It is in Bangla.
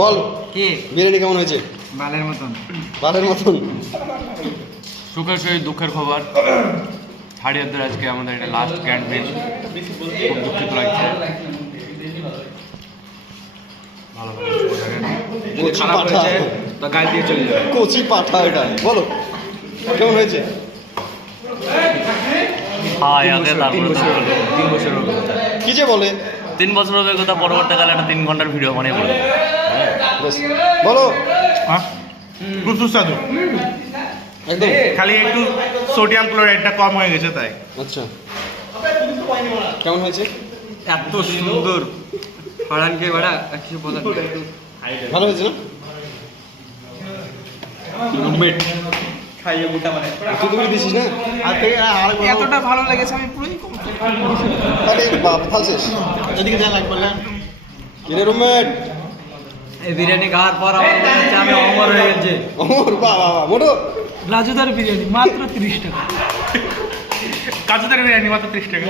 বল কি বিরিয়ানি কেমন হয়েছে? বালের মতন। বালের মতন। সুখের সহিত দুঃখের খবর, হাড়িয়ারদের আজকে আমাদের এটা লাস্ট গ্র্যান্ড মিল। খুব দুঃখিত লাগছে। ভালো কচি খারাপ পাঠা। হয়েছে তা গায়ে দিয়ে চলে যাবে। কচি পাঠা এটা। বলো কেমন হয়েছে? হ্যাঁ আগে তারপরে 3 বছর অভিজ্ঞতা। কি যে বলে? 3 বছর অভিজ্ঞতা, পরবর্তীকালে একটা 3 ঘন্টার ভিডিও বানিয়ে বলবো। বেশ। বলো খুব সুস্বাদু, একদম। খালি একটু সোডিয়াম ক্লোরাইডটা কম হয়ে গেছে তাই। আচ্ছা কেমন হয়েছে? এত সুন্দর ফারানকে বাড়া কিছু বলার নেই। ভালো হয়েছে না? খাইয়ে মোটা মানে তুই তো করে দিছিস না? এতটা ভালো লেগেছে আমি পুরোই আরে বাপ থাকছিস এদিকে যা লাগবে না। কিরে রুমমেট? এই বিরিয়ানি খাওয়ার পর আমার মনে হচ্ছে আমি অমর হয়ে গেছি। ওর বাবা মোটো রাজুদার বিরিয়ানি মাত্র 30 টাকা। কাজুদার বিরিয়ানি মাত্র 30 টাকা।